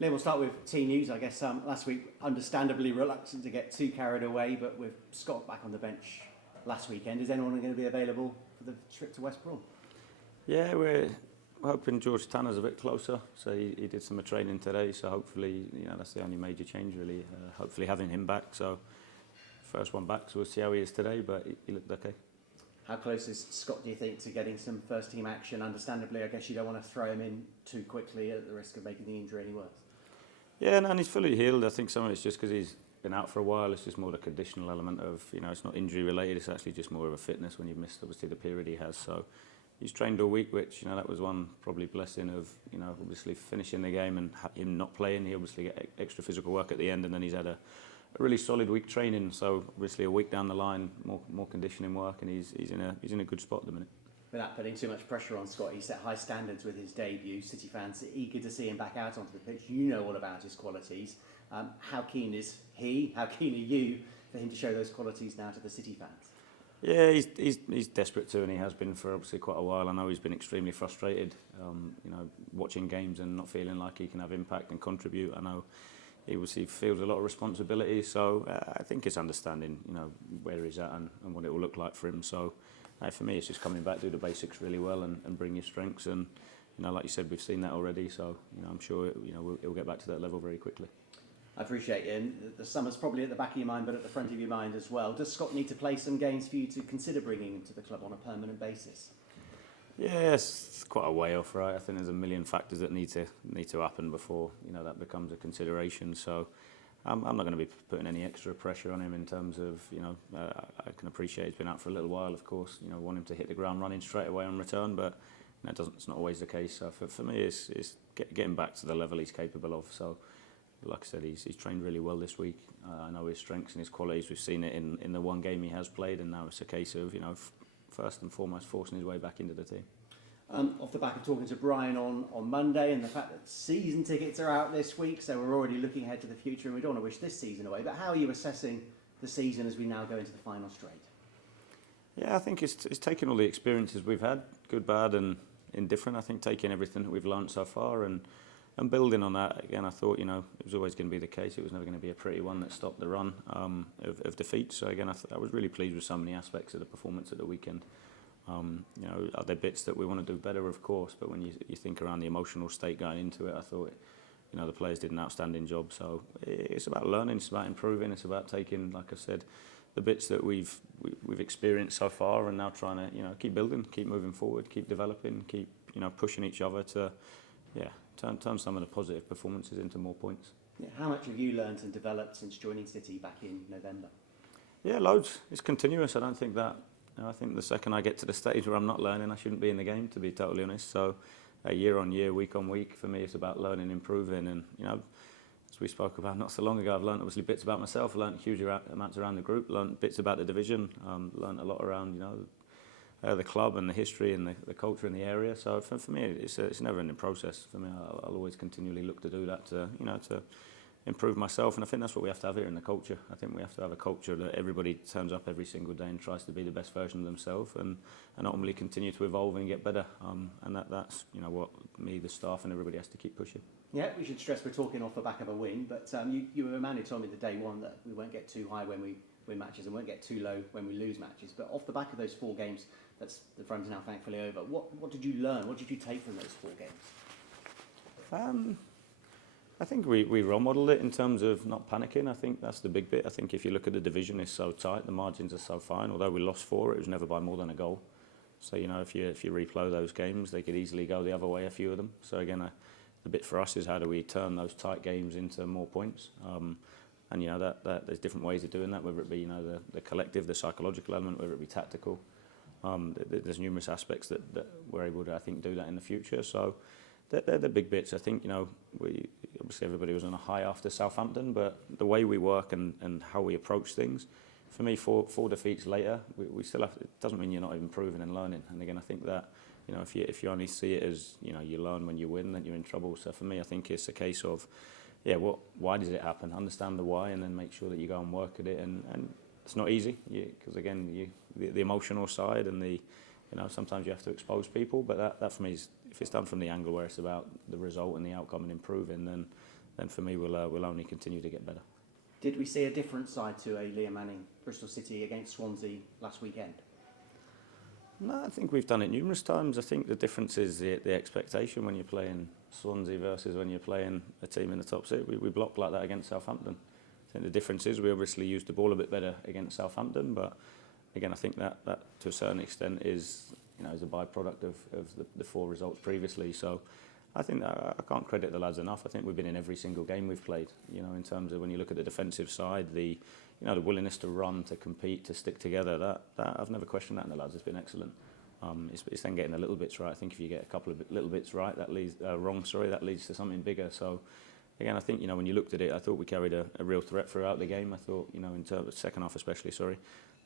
Liam, we'll start with team news. I guess last week, understandably reluctant to get too carried away, but with Scott back on the bench last weekend, is anyone going to be available for the trip to West Brom? Yeah, we're hoping George Tanner's a bit closer. So he did some training today, so hopefully, that's the only major change really. Hopefully having him back. So first one back, so we'll see how he is today, but he looked okay. How close is Scott, do you think, to getting some first team action? Understandably, I guess you don't want to throw him in too quickly at the risk of making the injury any worse. Yeah, and he's fully healed. I think some of it's just because he's been out for a while. It's just more the conditional element of, it's not injury related. It's actually just more of a fitness when you've missed, obviously, the period he has. So he's trained all week, which, that was one probably blessing of, obviously finishing the game and him not playing. He obviously get extra physical work at the end, and then he's had a really solid week training. So obviously a week down the line, more conditioning work, and he's in a good spot at the minute. Without putting too much pressure on Scott, he set high standards with his debut. City fans are eager to see him back out onto the pitch. You know all about his qualities. How keen is he? How keen are you for him to show those qualities now to the City fans? Yeah, he's desperate to, and he has been for obviously quite a while. I know he's been extremely frustrated, watching games and not feeling like he can have impact and contribute. I know he obviously feels a lot of responsibility, so I think it's understanding, where he's at and what it will look like for him. So for me, it's just coming back, do the basics really well and bring your strengths. And, like you said, we've seen that already. So, I'm sure, he'll get back to that level very quickly. I appreciate it. And the summer's probably at the back of your mind, but at the front of your mind as well. Does Scott need to play some games for you to consider bringing him to the club on a permanent basis? Yeah, it's quite a way off, right? I think there's a million factors that need to happen before, that becomes a consideration. So I'm not going to be putting any extra pressure on him in terms of, I can appreciate he's been out for a little while, of course, want him to hit the ground running straight away on return, but it's not always the case. So for me, it's getting back to the level he's capable of. So, like I said, he's trained really well this week. I know his strengths and his qualities. We've seen it in the one game he has played, and now it's a case of, first and foremost, forcing his way back into the team. Off the back of talking to Brian on Monday, and the fact that season tickets are out this week, so we're already looking ahead to the future, and we don't want to wish this season away, but how are you assessing the season as we now go into the final straight? Yeah, I think it's taking all the experiences we've had, good, bad and indifferent. I think taking everything that we've learned so far and building on that. Again, I thought, it was always going to be the case. It was never going to be a pretty one that stopped the run of defeat. So again, I was really pleased with so many aspects of the performance at the weekend. Are there bits that we want to do better, of course, but when you think around the emotional state going into it, I thought, the players did an outstanding job. So it's about learning, it's about improving, it's about taking, like I said, the bits that we've experienced so far, and now trying to, keep building, keep moving forward, keep developing, keep, pushing each other to, turn some of the positive performances into more points. Yeah, how much have you learned and developed since joining City back in November? Yeah, loads. It's continuous. I don't think that. I think the second I get to the stage where I'm not learning, I shouldn't be in the game, to be totally honest. So, year on year, week on week, for me, it's about learning, improving, and as we spoke about not so long ago, I've learned obviously bits about myself, learned huge amounts around the group, learned bits about the division, learned a lot around the club and the history and the culture in the area. So for me, it's a never-ending process. For me, I'll always continually look to do that to improve myself, and I think that's what we have to have here in the culture. I think we have to have a culture that everybody turns up every single day and tries to be the best version of themselves, and ultimately continue to evolve and get better. And that's what me, the staff, and everybody has to keep pushing. Yeah, we should stress we're talking off the back of a win, but you were a man who told me the day one that we won't get too high when we win matches and won't get too low when we lose matches. But off the back of those 4 games, the front is now thankfully over. What did you learn? What did you take from those 4 games? I think we role modelled it in terms of not panicking. I think that's the big bit. I think if you look at the division, it's so tight, the margins are so fine. Although we lost 4, it was never by more than a goal. So, if you replay those games, they could easily go the other way, a few of them. So again, the bit for us is how do we turn those tight games into more points. And that there's different ways of doing that, whether it be the collective, the psychological element, whether it be tactical. There's numerous aspects that we're able to, I think, do that in the future. So they're the big bits. I think we obviously everybody was on a high after Southampton, but the way we work and how we approach things, for me, 4 defeats later, we still have. It doesn't mean you're not improving and learning. And again, I think that if you only see it as you learn when you win, then you're in trouble. So for me, I think it's a case of why does it happen? Understand the why, and then make sure that you go and work at it. And it's not easy because again, the emotional side and the sometimes you have to expose people. But that for me is, if it's done from the angle where it's about the result and the outcome and improving, then then for me we'll only continue to get better. Did we see a different side to a Liam Manning Bristol City against Swansea last weekend? No, I think we've done it numerous times. I think the difference is the expectation when you're playing Swansea versus when you're playing a team in the top six. We blocked like that against Southampton. I think the difference is we obviously used the ball a bit better against Southampton, but again, I think that to a certain extent is a byproduct of the 4 results previously. So I think I can't credit the lads enough. I think we've been in every single game we've played. In terms of when you look at the defensive side, the willingness to run, to compete, to stick together. That I've never questioned that in the lads. It's been excellent. It's then getting the little bits right. I think if you get a couple of little bits right, that leads that leads to something bigger. So again, I think when you looked at it, I thought we carried a real threat throughout the game. I thought in terms of the second half especially,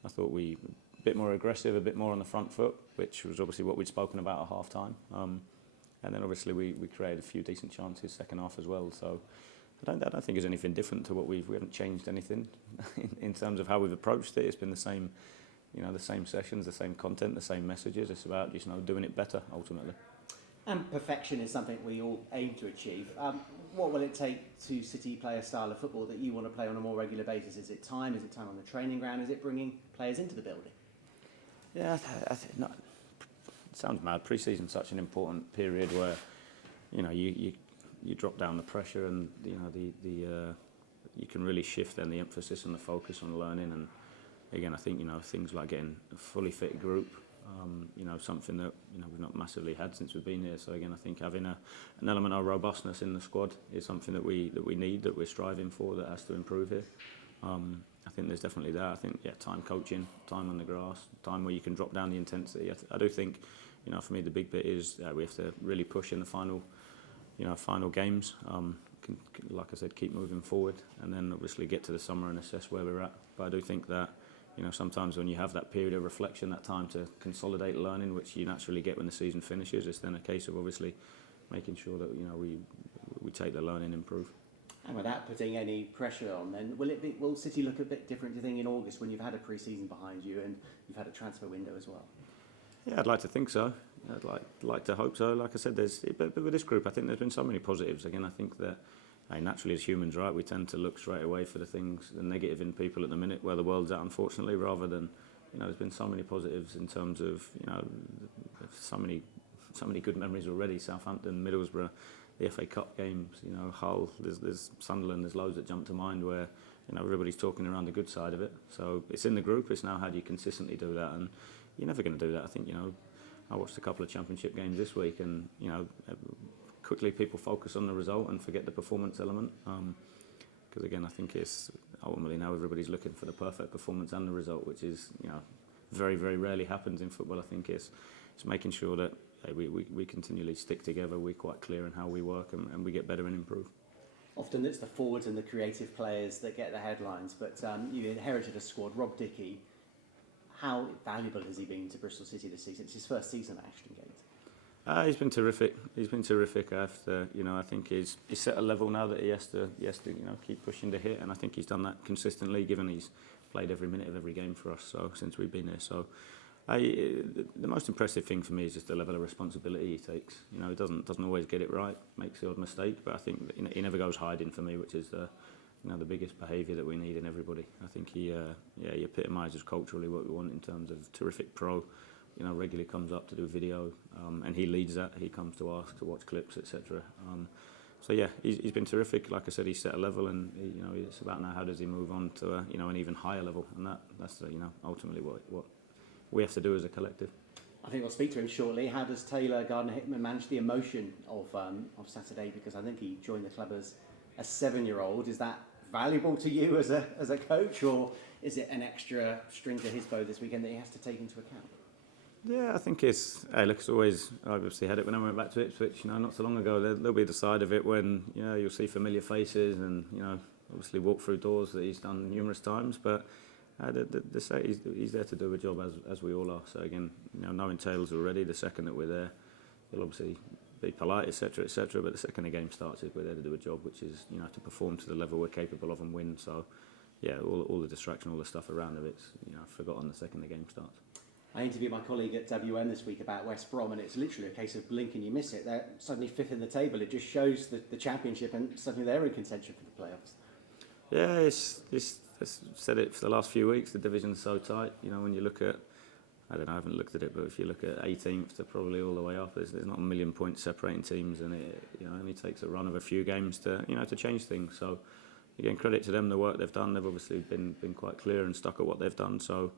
I thought we a bit more aggressive, a bit more on the front foot, which was obviously what we'd spoken about at half time. And then obviously we created a few decent chances second half as well. So I don't think there's anything different to what we haven't changed anything in terms of how we've approached it. It's been the same, the same sessions, the same content, the same messages. It's about just doing it better ultimately. And perfection is something we all aim to achieve. What will it take to City play a style of football that you want to play on a more regular basis? Is it time? Is it time on the training ground? Is it bringing players into the building? Yeah, I think not. It sounds mad. Pre-season's such an important period where you drop down the pressure and you can really shift then the emphasis and the focus on learning. And again, I think things like getting a fully fit group. Something that we've not massively had since we've been here. So again, I think having an element of robustness in the squad is something that we need, that we're striving for, that has to improve here. I think there's definitely that. I think time coaching, time on the grass, time where you can drop down the intensity. I do think for me the big bit is we have to really push in the final games. Like I said, keep moving forward, and then obviously get to the summer and assess where we're at. But I do think that. Sometimes when you have that period of reflection, that time to consolidate learning, which you naturally get when the season finishes, it's then a case of obviously making sure that we take the learning and improve. And without putting any pressure on, then will City look a bit different, do you think, in August when you've had a pre-season behind you and you've had a transfer window as well? Yeah, I'd like to think so. I'd like to hope so. Like I said, but with this group, I think there's been so many positives. Again, I think that. Naturally, as humans, right, we tend to look straight away for the negative in people at the minute, where the world's at, unfortunately, rather than, there's been so many positives in terms of, so many good memories already. Southampton, Middlesbrough, the FA Cup games, Hull, there's Sunderland, there's loads that jump to mind where, everybody's talking around the good side of it. So it's in the group, it's now how do you consistently do that, and you're never going to do that. I think, I watched a couple of Championship games this week, and, quickly people focus on the result and forget the performance element, because again I think it's ultimately now everybody's looking for the perfect performance and the result, which is very, very rarely happens in football. I think it's making sure that we continually stick together, we're quite clear in how we work, and we get better and improve. Often it's the forwards and the creative players that get the headlines, but you inherited a squad. Rob Dickey, how valuable has he been to Bristol City this season? It's his first season at Ashton Gate. He's been terrific. After I think he's set a level now that he has to keep pushing to hit, and I think he's done that consistently, given he's played every minute of every game for us. So since we've been here, so the most impressive thing for me is just the level of responsibility he takes. He doesn't always get it right, makes the odd mistake, but I think he never goes hiding for me, which is the biggest behaviour that we need in everybody. I think he epitomises culturally what we want in terms of terrific pro. Regularly comes up to do video, and he leads that. He comes to ask to watch clips, etc. So yeah, he's been terrific. Like I said, he's set a level, and it's about now how does he move on to an even higher level, and that's ultimately what we have to do as a collective. I think we'll speak to him shortly. How does Taylor Gardner-Hickman manage the emotion of Saturday? Because I think he joined the club as a 7-year-old. Is that valuable to you as a coach, or is it an extra string to his bow this weekend that he has to take into account? Yeah, I think it's always. I obviously had it when I went back to Ipswich. Not so long ago. There'll be the side of it when you'll see familiar faces and obviously walk through doors that he's done numerous times. But he's there to do a job as we all are. So again, knowing Tails already, the second that we're there, he'll obviously be polite, etc., etc. But the second the game starts, we're there to do a job, which is to perform to the level we're capable of and win. So yeah, all the distraction, all the stuff around of it's forgotten the second the game starts. I interviewed my colleague at WM this week about West Brom, and it's literally a case of blink and you miss it. They're suddenly fifth in the table. It just shows the championship, and suddenly they're in contention for the playoffs. Yeah, it's said it for the last few weeks. The division's so tight. You know, when you look at, I don't know, I haven't looked at it, but if you look at 18th to probably all the way up, there's not a million points separating teams, and it only takes a run of a few games to change things. So again, credit to them, the work they've done. They've obviously been quite clear and stuck at what they've done. So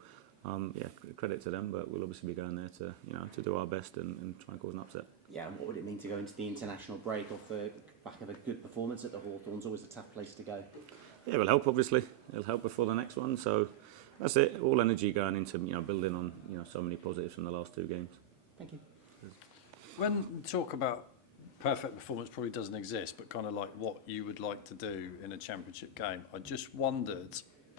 credit to them. But we'll obviously be going there to do our best and try and cause an upset. Yeah, and what would it mean to go into the international break off the back of a good performance at the Hawthorns? Always a tough place to go. Yeah, it will help. Obviously, it'll help before the next one. So that's it. All energy going into building on so many positives from the last two games. Thank you. When you talk about perfect performance, probably doesn't exist, but kind of like what you would like to do in a championship game. I just wondered,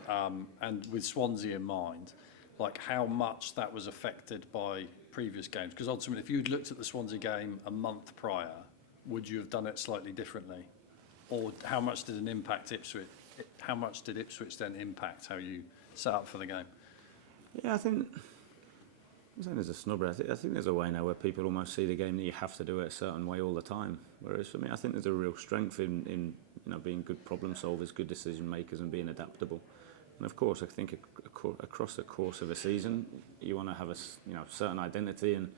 and with Swansea in mind, like how much that was affected by previous games. Because ultimately, if you'd looked at the Swansea game a month prior, would you have done it slightly differently, or how much did an impact Ipswich? How much did Ipswich then impact how you set up for the game? Yeah, I think. I'm saying there's a snubber. I think there's a way now where people almost see the game that you have to do it a certain way all the time. Whereas for me, I think there's a real strength in being good problem solvers, good decision makers, and being adaptable. And of course, I think across the course of a season, you want to have a certain identity and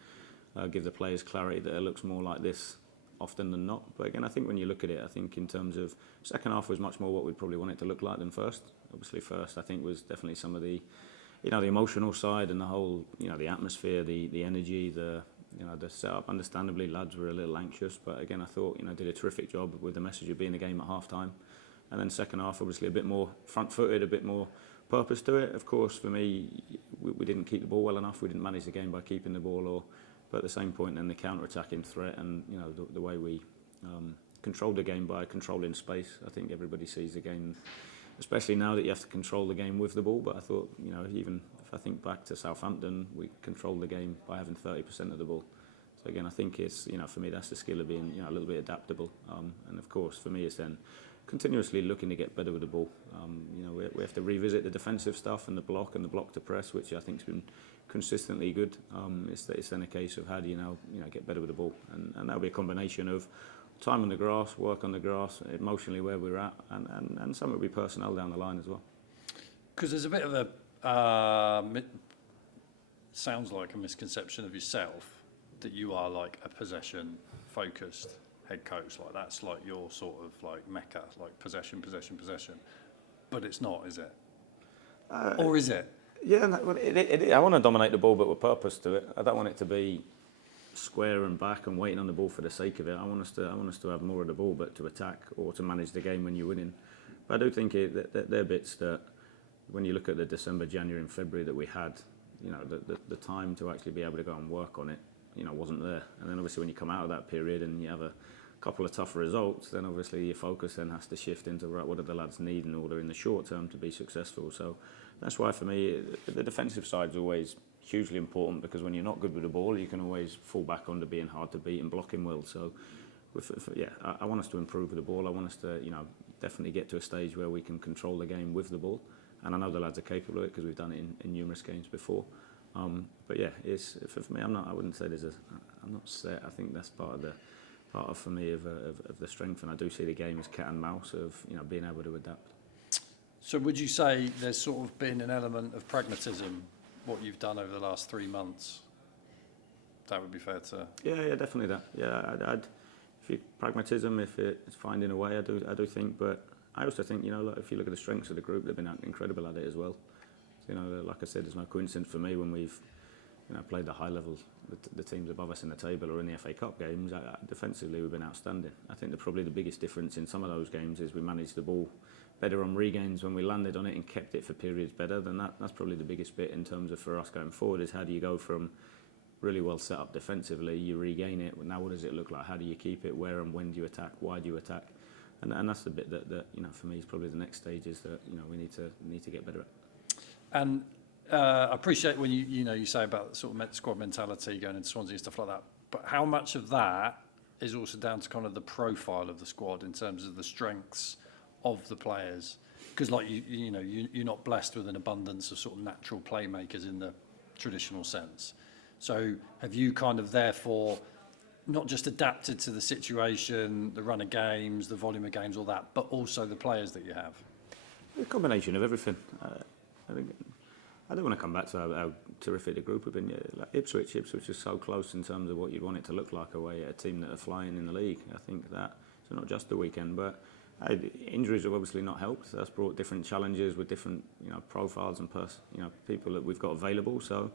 give the players clarity that it looks more like this often than not. But again, I think when you look at it, I think in terms of second half was much more what we'd probably want it to look like than first. Obviously, first I think was definitely some of the the emotional side and the whole the atmosphere, the energy, the setup. Understandably, lads were a little anxious, but again, I thought did a terrific job with the message of being the game at half time. And then second half, obviously a bit more front-footed, a bit more purpose to it. Of course, for me, we didn't keep the ball well enough. We didn't manage the game by keeping the ball, but at the same point, then the counter-attacking threat and the way we controlled the game by controlling space. I think everybody sees the game, especially now that you have to control the game with the ball. But I thought, even if I think back to Southampton, we controlled the game by having 30% of the ball. So again, I think it's for me that's the skill of being a little bit adaptable. And of course, for me, it's then continuously looking to get better with the ball. We have to revisit the defensive stuff and the block to press, which I think has been consistently good. It's then a case of how do you now get better with the ball, and that'll be a combination of time on the grass, work on the grass, emotionally where we're at, and some will be personnel down the line as well. Because there's a bit of a sounds like a misconception of yourself that you are like a possession focused head coach, like that's like your sort of like mecca, like possession, but it's not, is it? Or is it? Yeah, I want to dominate the ball, but with purpose to it. I don't want it to be square and back and waiting on the ball for the sake of it. I want us to have more of the ball, but to attack or to manage the game when you're winning. But I do think that they're bits that when you look at the December, January, and February that we had, the time to actually be able to go and work on it, wasn't there. And then obviously when you come out of that period and you have a couple of tough results, then obviously your focus then has to shift into what do the lads need in order in the short term to be successful. So that's why for me the defensive side is always hugely important, because when you're not good with the ball, you can always fall back onto being hard to beat and blocking well. So I want us to improve with the ball. I want us to definitely get to a stage where we can control the game with the ball, and I know the lads are capable of it because we've done it in numerous games before. But yeah, it's for me. I wouldn't say I'm not set. I think that's part of for me of the strength, and I do see the game as cat and mouse of being able to adapt. So would you say there's sort of been an element of pragmatism, what you've done over the last 3 months? That would be fair to. Yeah, definitely that. Yeah, pragmatism, if it's finding a way, I do think, but I also think if you look at the strengths of the group, they've been incredible at it as well. Like I said, there's no coincidence for me when we've played the high level, the teams above us in the table or in the FA Cup games. Defensively, we've been outstanding. I think probably the biggest difference in some of those games is we managed the ball better on regains when we landed on it and kept it for periods better. Then that's probably the biggest bit in terms of for us going forward is how do you go from really well set up defensively, you regain it. Now what does it look like? How do you keep it? Where and when do you attack? Why do you attack? And that's the bit that for me is probably the next stage is that we need to get better at. And I appreciate when you say about sort of squad mentality going into Swansea and stuff like that. But how much of that is also down to kind of the profile of the squad in terms of the strengths of the players? Because like you're not blessed with an abundance of sort of natural playmakers in the traditional sense. So have you kind of therefore not just adapted to the situation, the run of games, the volume of games, all that, but also the players that you have? A combination of everything. I think I don't want to come back to how terrific the group have been. Like Ipswich is so close in terms of what you'd want it to look like away at a team that are flying in the league. I think that, so not just the weekend, but injuries have obviously not helped. That's brought different challenges with different profiles and people that we've got available. So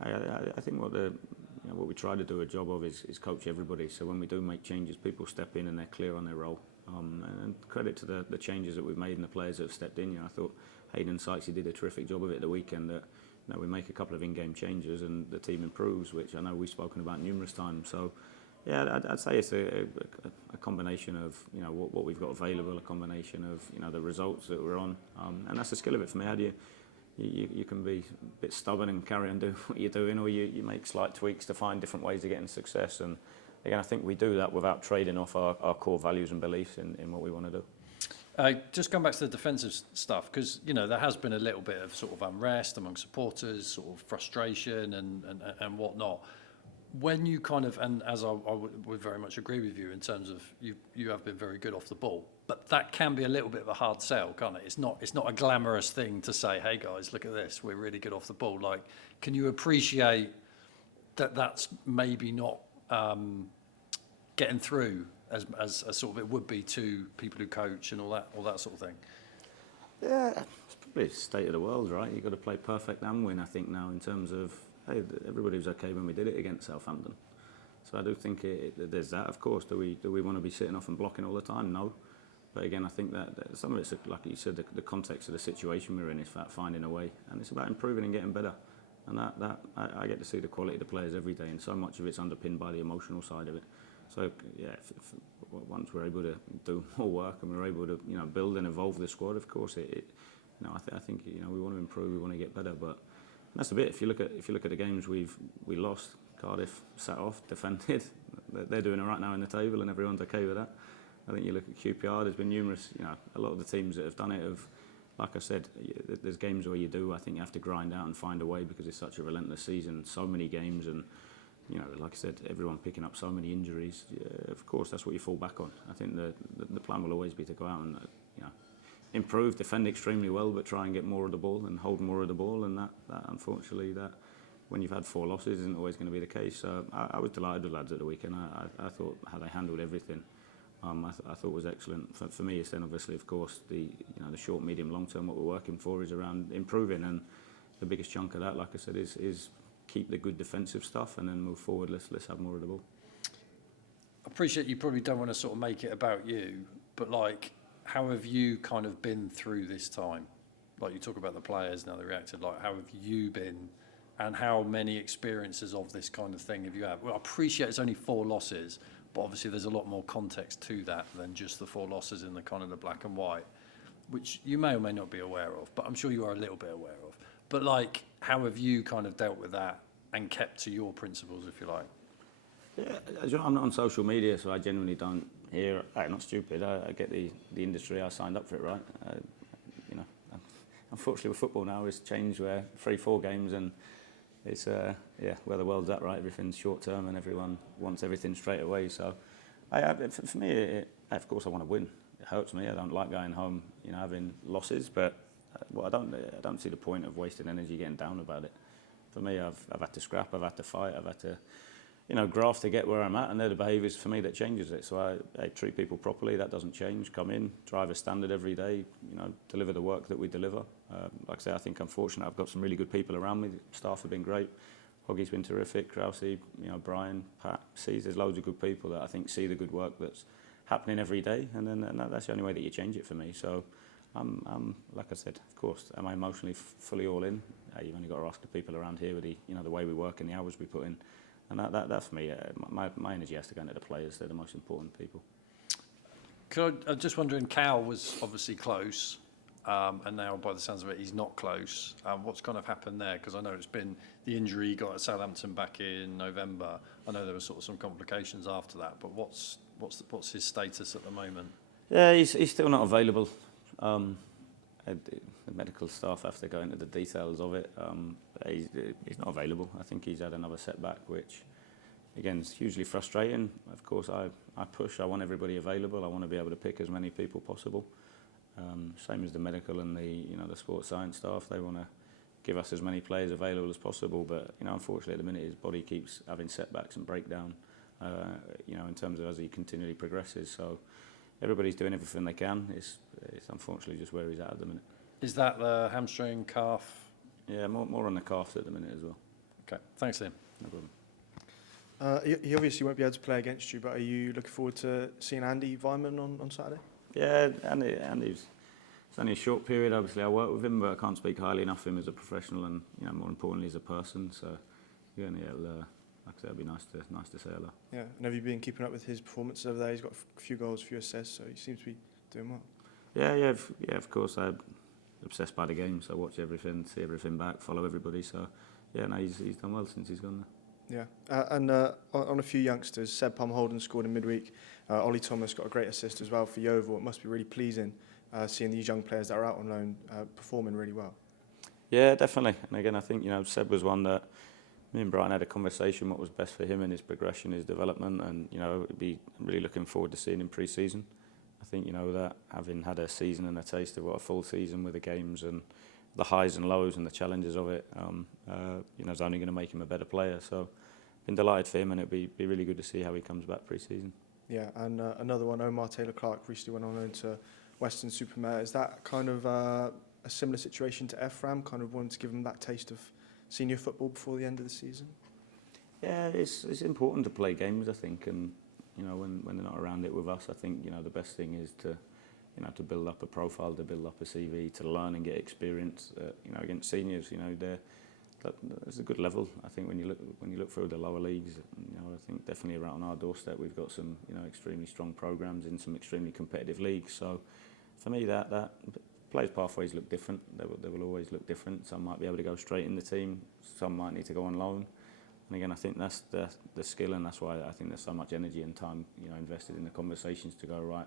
I think what we try to do a job of is coach everybody. So when we do make changes, people step in and they're clear on their role. And credit to the changes that we've made and the players that have stepped in. I thought Hayden Sykes did a terrific job of it at the weekend. That we make a couple of in-game changes and the team improves, which I know we've spoken about numerous times. So yeah, I'd say it's a combination of what we've got available, a combination of the results that we're on, and that's the skill of it for me. How do you can be a bit stubborn and carry on doing what you're doing, or you make slight tweaks to find different ways of getting success. And again, I think we do that without trading off our core values and beliefs in what we want to do. Just going back to the defensive stuff, because there has been a little bit of sort of unrest among supporters, sort of frustration and whatnot. When you kind of, and as I would very much agree with you in terms of you have been very good off the ball, but that can be a little bit of a hard sell, can't it? It's not a glamorous thing to say, hey guys, look at this, we're really good off the ball. Like, can you appreciate that that's maybe not getting through as sort of it would be to people who coach and all that sort of thing? Yeah, it's probably the state of the world, right? You've got to play perfect and win, I think, now, in terms of, hey, everybody was okay when we did it against Southampton. So I do think there's that, of course. Do we want to be sitting off and blocking all the time? No. But again, I think that some of it's, like you said, the context of the situation we're in is about finding a way. And it's about improving and getting better. And I get to see the quality of the players every day, and so much of it's underpinned by the emotional side of it. So yeah, once we're able to do more work and we're able to build and evolve the squad, of course I think we want to improve, we want to get better. But that's a bit. If you look at the games we lost, Cardiff sat off, defended. They're doing it right now in the table, and everyone's okay with that. I think you look at QPR. There's been numerous. A lot of the teams that have done it have. Like I said, there's games where I think you have to grind out and find a way, because it's such a relentless season, so many games, and like I said, everyone picking up so many injuries. Of course, that's what you fall back on. I think the plan will always be to go out and improve, defend extremely well, but try and get more of the ball and hold more of the ball. And that unfortunately, that when you've had 4 losses, isn't always going to be the case. So I was delighted with lads at the weekend. I thought how they handled everything. I thought was excellent. For me, it's then obviously, of course, the short, medium, long term. What we're working for is around improving, and the biggest chunk of that, like I said, is keep the good defensive stuff and then move forward. Let's have more of the ball. I appreciate you probably don't want to sort of make it about you, but like, how have you kind of been through this time? Like, you talk about the players now, they reacted. Like, how have you been, and how many experiences of this kind of thing have you had? Well, I appreciate it's only 4 losses, but obviously there's a lot more context to that than just the 4 losses in the kind of the black and white, which you may or may not be aware of, but I'm sure you are a little bit aware of. But like, how have you kind of dealt with that and kept to your principles, if you like? Yeah, I'm not on social media, so I genuinely don't hear. I'm not stupid. I get the industry. I signed up for it, right? Unfortunately, with football now, it's changed where 3-4 games, and it's where the world's at, right? Everything's short term, and everyone wants everything straight away. So, for me, of course, I want to win. It hurts me. I don't like going home, having losses, but. I don't see the point of wasting energy getting down about it. For me, I've had to scrap, I've had to fight, I've had to, graft to get where I'm at, and they're the behaviours for me that changes it. So I treat people properly. That doesn't change. Come in, drive a standard every day. Deliver the work that we deliver. Like I say, I think I'm fortunate. I've got some really good people around me. The staff have been great. Hoggy's been terrific. Krause, Brian, Pat, C's. There's loads of good people that I think see the good work that's happening every day, and that's the only way that you change it for me. So. I'm like I said, of course, am I emotionally fully all in? You've only got to ask the people around here with the way we work and the hours we put in, and that for me, my energy has to go into the players. They're the most important people. I'm just wondering, Cal was obviously close, and now by the sounds of it, he's not close. What's kind of happened there? Because I know it's been the injury he got at Southampton back in November. I know there were sort of some complications after that, but what's his status at the moment? Yeah, he's still not available. the medical staff have to go into the details of it. He's not available. I think he's had another setback, which, again, is hugely frustrating. Of course, I push. I want everybody available. I want to be able to pick as many people possible. Same as the medical and the sports science staff. They want to give us as many players available as possible. But unfortunately, at the minute, his body keeps having setbacks and breakdown. In terms of as he continually progresses. So everybody's doing everything they can. It's unfortunately just where he's at the minute. Is that the hamstring, calf? Yeah, more on the calf at the minute as well. Okay, thanks, Liam. No problem. He obviously won't be able to play against you, but are you looking forward to seeing Andy Weimann on Saturday? Yeah, Andy's. It's only a short period. Obviously, I work with him, but I can't speak highly enough of him as a professional, and more importantly as a person. So, like I said, it'd be nice to say hello. Yeah, and have you been keeping up with his performances over there? He's got a few goals, a few assists, so he seems to be doing well. Yeah, of course. I'm obsessed by the game, so I watch everything, see everything back, follow everybody. So, he's done well since he's gone there. Yeah, and on a few youngsters, Seb Palmer-Holden scored in midweek. Ollie Thomas got a great assist as well for Yeovil. It must be really pleasing seeing these young players that are out on loan performing really well. Yeah, definitely. And again, I think Seb was one that me and Brian had a conversation what was best for him in his progression, his development, and I'd be really looking forward to seeing him pre-season. I think that having had a season and a taste of what a full season with the games and the highs and lows and the challenges of it, is only going to make him a better player. So, been delighted for him, and it'd be really good to see how he comes back pre-season. Yeah, and another one, Omar Taylor-Clark recently went on loan to Western-super-Mare. Is that kind of a similar situation to Ephraim, kind of wanting to give him that taste of senior football before the end of the season? Yeah, it's important to play games, I think, and when they're not around it with us, I think the best thing is to build up a profile, to build up a CV, to learn and get experience. Against seniors, there's a good level. I think when you look through the lower leagues, I think definitely around our doorstep we've got some extremely strong programs in some extremely competitive leagues. So for me, that players' pathways look different. They will always look different. Some might be able to go straight in the team. Some might need to go on loan. And again, I think that's the skill, and that's why I think there's so much energy and time invested in the conversations to go right.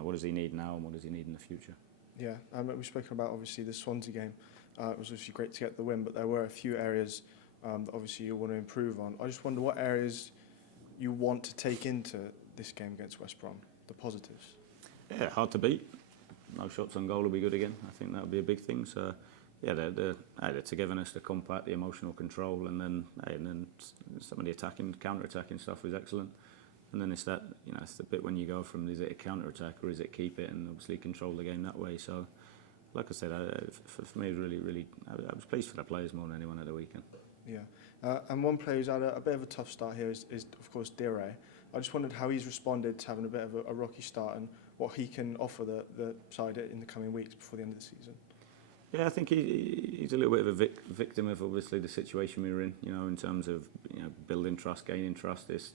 What does he need now, and what does he need in the future? Yeah, we've spoken about obviously the Swansea game. It was obviously great to get the win, but there were a few areas that obviously you want to improve on. I just wonder what areas you want to take into this game against West Brom, the positives. Yeah, hard to beat. No shots on goal will be good again. I think that would be a big thing. So, the togetherness, the compact, the emotional control, and then some of the counter-attacking stuff was excellent. And then it's that, it's the bit when you go from is it a counter-attack or is it keep it and obviously control the game that way. So, like I said, for me, it was really, I was pleased for the players more than anyone at the weekend. Yeah, and one player who's had a bit of a tough start here is of course, Dire. I just wondered how he's responded to having a bit of a rocky start and what he can offer the side in the coming weeks before the end of the season. Yeah, I think he's a little bit of a victim of obviously the situation we were in, in terms of building trust, gaining trust. There's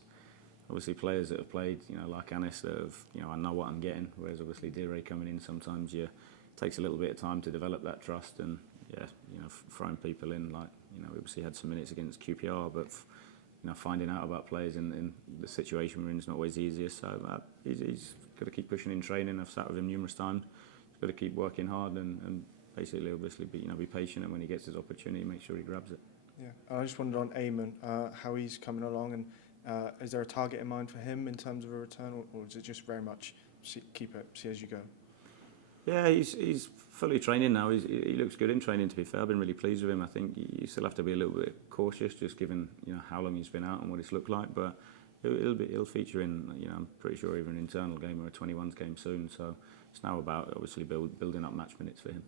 obviously players that have played, like Anis, that have, I know what I'm getting, whereas obviously Dire coming in sometimes it takes a little bit of time to develop that trust, and throwing people in, like, we obviously had some minutes against QPR, but finding out about players in the situation we're in is not always the easiest. So he's got to keep pushing in training. I've sat with him numerous times. He's got to keep working hard and basically obviously be patient, and when he gets his opportunity, make sure he grabs it. Yeah, I just wondered on Eamon, how he's coming along, and is there a target in mind for him in terms of a return, or is it just very much see as you go? Yeah, he's fully training now. He looks good in training, to be fair. I've been really pleased with him. I think you still have to be a little bit cautious, just given how long he's been out and what it's looked like. But he'll feature in, I'm pretty sure, either an internal game or a 21s game soon. So it's now about obviously building up match minutes for him.